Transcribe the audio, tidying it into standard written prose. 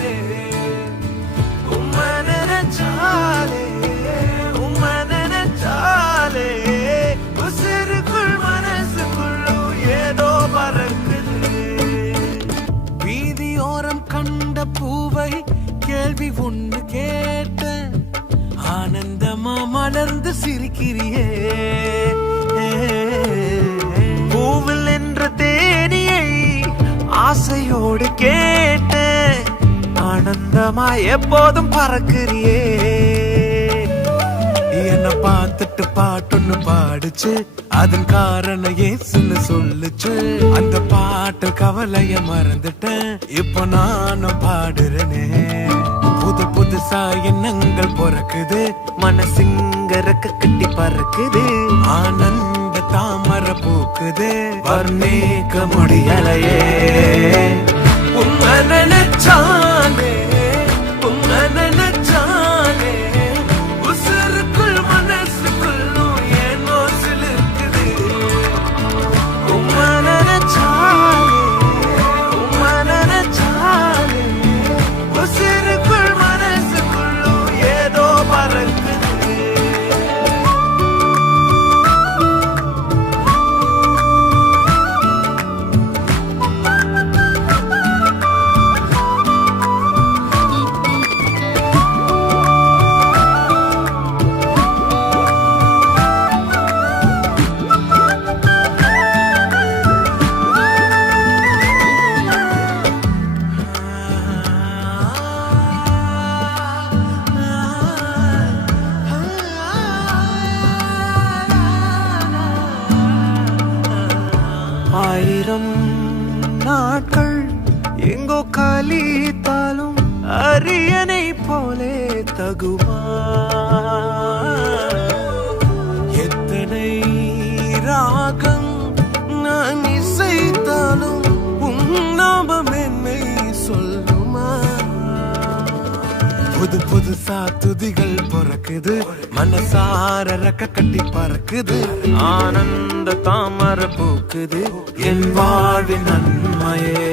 பறக்குதே உம்மை நினைச்சாலே உம்மை நினைச்சாலே உசிருக்குள் மனசுக்குள்ளும் ஏதோ பறக்குது வீதியோரம் கண்ட பூவை கேள்வி ஒன்று கேட்டேன் ஆனந்தமா மலர்ந்து சிரிக்கிறியே பூவில் என்ற தேனியை ஆசையோடு கேட்டேன் ஆனந்தமா எப்போதும் பறக்கிறியே என்ன பார்த்துட்டு பாட்டொன்னு பாடுச்சு அதன் காரணம் ஏசுன்னு சொல்லுச்சு அந்த பாட்டு கவலைய மறந்துட்டேன் இப்போ நானும் பாடுறேனே புது புதுசா எண்ணங்கள் பிறக்குது மனசிங்க ரெக்க கட்டி பறக்குது ஆனந்த தாமரை பூக்குது வர்ணிக்க முடியலையே உம்மை நினைச்சாலே உம்மை நினைச்சாலே உசுருக்குள் மனசுக்குள்ளும் ஏனோ சிலிர்க்குது உம்மை நினைச்சாலே உம்மை நினைச்சாலே உசுருக்குள் மனசுக்குள்ளும் ஏதோ பறக்குது ஆயிரம் நாட்கள் எங்கோ கலித்தாலும் அரியணை போலே தகுமா எத்தனை ராகம் நான் இசைத்தாலும் நாமம் என்னை சொல்லுமா புது புதுசா துதிகள் பிறக்குது மனசார ரெக்க கட்டி பறக்குது ஆனந்த தாமரை பூக்குது என் வாழ்வின் நன்மையே